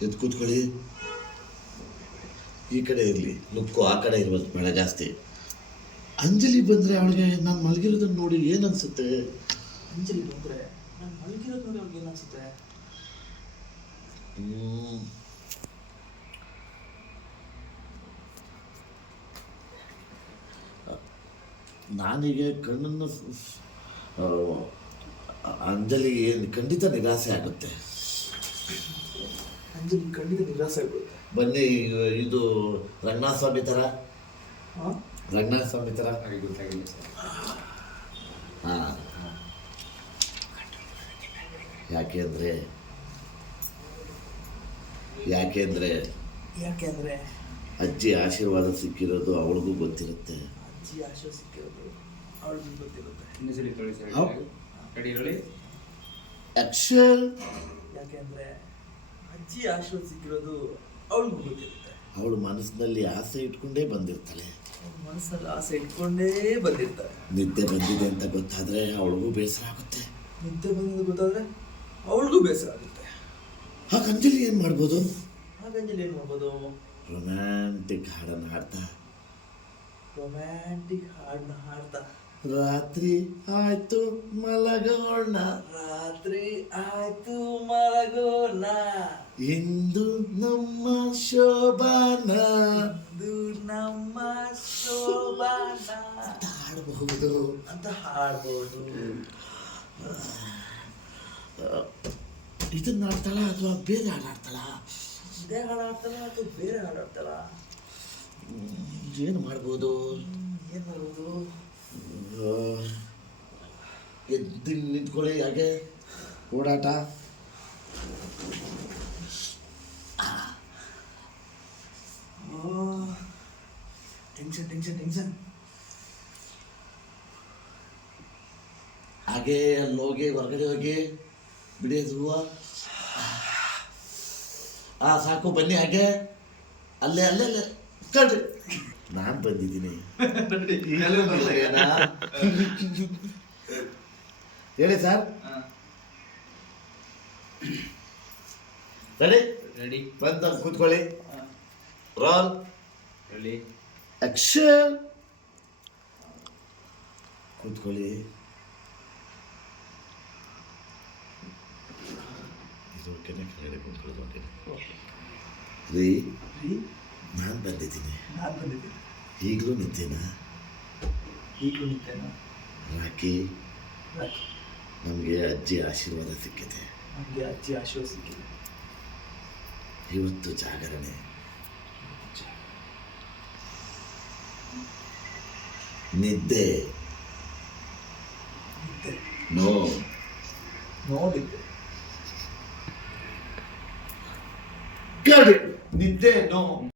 ಎದ್ದು ಕೂತ್ಕೊಳ್ಳಿ. ಈ ಕಡೆ ಇರಲಿ. ನುಕ್ಕು ಆ ಕಡೆ ಇರ್ಬೋದು ಮಳೆ ಜಾಸ್ತಿ. ಅಂಜಲಿ ಬಂದರೆ ಅವಳಿಗೆ ನಾನು ಮಲಗಿರೋದನ್ನು ನೋಡಿ ಏನು ಅನಿಸುತ್ತೆ ಅಂಜಲಿ ಬಂದರೆ ನಾನು ಮಲಗಿರೋದು ನೋಡಿ ಅವ್ಳಿಗೆ ಏನಿಸುತ್ತೆ ಹ್ಮ್. ನಾನೀಗ ಕಣ್ಣನ್ನು ಅಂಜಲಿ ಏನು ಖಂಡಿತ ನಿರಾಸೆ ಆಗುತ್ತೆ. ಅಂಜಲಿ ಖಂಡಿತ ನಿರಾಸೆ ಆಗುತ್ತೆ ಬನ್ನಿ ಇದು ರಂಗನಾಥ ಸ್ವಾಮಿ ಥರ? ರಂಗನಾಥ ಸ್ವಾಮಿ ಥರ? ಗೊತ್ತಾಗಿಲ್ಲ ಸರ್ ಹಾಂ ಯಾಕೆ ಅಂದರೆ? ಯಾಕೆ ಅಂದರೆ? ಯಾಕೆಂದ್ರೆ ಅಜ್ಜಿ ಆಶೀರ್ವಾದ ಸಿಕ್ಕಿರೋದು ಅವಳಿಗೂ ಗೊತ್ತಿರುತ್ತೆ. ಅಜ್ಜಿ ಆಶೀರ್ವಾದ ಸಿಕ್ಕಿರೋದು ಅವಳಿಗೂ ಗೊತ್ತಿರುತ್ತೆ. ಅಕ್ಷರ್. ರೆಡಿ ಯಾಕೆಂದ್ರೆ ಅಜ್ಜಿ ಆಶೀರ್ವಾದ ಸಿಕ್ಕಿರೋದು ಅವಳಿಗೂ ಗೊತ್ತಿರುತ್ತೆ ಅವಳು ಮನಸ್ಸಿನಲ್ಲಿ ಆಸೆ ಇಟ್ಕೊಂಡೇ ಬಂದಿರ್ತಾಳೆ. ಮನಸ್ಸಲ್ಲಿ ಆಸೆ ಇಟ್ಕೊಂಡೇ ಬಂದಿರ್ತಾರೆ. ನಿದ್ದೆ ಬಂದಿದೆ ಅಂತ ಗೊತ್ತಾದರೆ ಅವಳಿಗೂ ಬೇಸರ ಆಗುತ್ತೆ. ನಿದ್ದೆ ಬಂದಿದ್ದು ಗೊತ್ತಾದ್ರೆ ಅವಳಿಗೂ ಬೇಸರ ಆಗುತ್ತೆ. ಹಾಗೆ ಅಂಜಲಿ ಏನು ಮಾಡ್ಬೋದು? ಹಾಗ ಅಂಜಲಿ ಏನು ಮಾಡ್ಬೋದು? ರೊಮ್ಯಾಂಟಿಕ್ ಹಾಡನ್ನು ಹಾಡ್ತಾ. ರೊಮ್ಯಾಂಟಿಕ್ ಹಾಡನ್ನ ಹಾಡ್ತಾ. ರಾತ್ರಿ ಆಯ್ತು ಮಲಗೋಣ. ರಾತ್ರಿ ಆಯ್ತು ಮಲಗೋಣ ಇಂದು ನಮ್ಮ ಶೋಭಾನ. ಇಂದು ನಮ್ಮ ಶೋಭಾನ. ಅಂತ ಹಾಡಬಹುದು. ಅಂತ ಹಾಡಬಹುದು ಇದನ್ನ ಆಡ್ತಾಳ ಅಥವಾ ಬೇರೆ ಹಾಡು ಆಡ್ತಾಳ ಇದೇ ಹಾಡಾಡ್ತಾಳ ಅಥವಾ ಬೇರೆ ಹಾಡಾಡ್ತಾಳ ಏನು ಮಾಡ್ಬೋದು? ಏನು ಮಾಡ್ಬೋದು? ಎದ್ದು ನಿಂತ್ಕೊಳ್ಳಿ ಹಾಗೆ. ಓಡಾಟ. ಟೆನ್ಷನ್ ಟೆನ್ಷನ್ ಟೆನ್ಷನ್ ಹಾಗೆ ಅಲ್ಲಿ ಹೋಗಿ ಹೊರಗಡೆ ಹೋಗಿ ಬಿಡಿಯೋದು ಹೂವು ಆ ಸಾಕು ಬನ್ನಿ ಹಾಗೆ. ಅಲ್ಲೇ ಅಲ್ಲೇ ಅಲ್ಲೇ. ಕಳ್ರಿ. ನಾನು ಬಂದಿದ್ದೀನಿ? ಹೇಳಿ ಸರ್. ರೆಡಿ? ರೆಡಿ. ಬಂದ ಕೂತ್ಕೊಳ್ಳಿ. ರೋಲ್. ರೆಡಿ. ಆಕ್ಷನ್ ಕೂತ್ಕೊಳ್ಳಿ ಕೆಳಗಡೆ ಕೂತ್ಕೊಳ್ಳೋದು ರೀ ರೀ ನಾನು ಬಂದಿದ್ದೀನಿ ನಾನು ಬಂದಿದ್ದೀನಿ ಈಗಲೂ ನಿಂತೇನಾ ಈಗಲೂ ನಿಂತೇನ ರಾಕಿ ನಮಗೆ ಅಜ್ಜಿ ಆಶೀರ್ವಾದ ಸಿಕ್ಕಿದೆ ನಮಗೆ ಅಜ್ಜಿ ಆಶೀರ್ವಾದ ಸಿಕ್ಕಿದೆ ಇವತ್ತು ಜಾಗರಣೆ ನಿದ್ದೆ ನಿದ್ದೆ ನೋ ನೋಡಿದ್ದೆ ಗಾಡಿ ನಿದ್ದೆ ನೋ